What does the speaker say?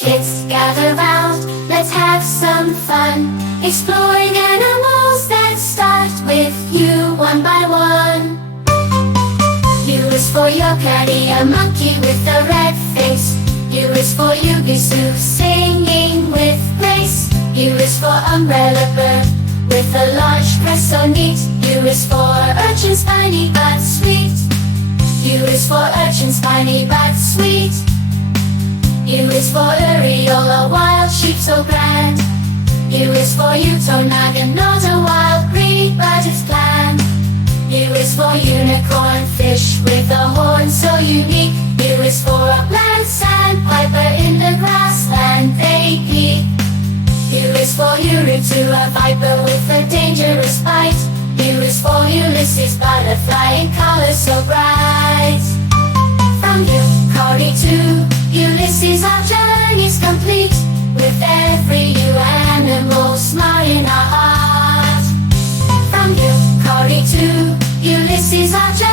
kids, gather round, let's have some fun, exploring animals that start with U one by one. U is for Uakari, a monkey with a red face. U is for Ugisu, singing with grace. U is for umbrella bird, with a large crest so neat. U is for urchin, spiny but sweet. U is for urchin, spiny but sweet. U is for Uriel, a wild sheep so grand. U is for Utonaga, not a wild breed but it's planned. U is for unicorn, fish with a horn so unique. U is for upland sandpiper, in the grassland they peep. U is for Urutu, a viper with a dangerous bite. U is for Ulysses, butterfly in colors so bright. From Uakari to Ulysses our journey's complete, with every U animal smile in our heart. From Uakari to Ulysses our journey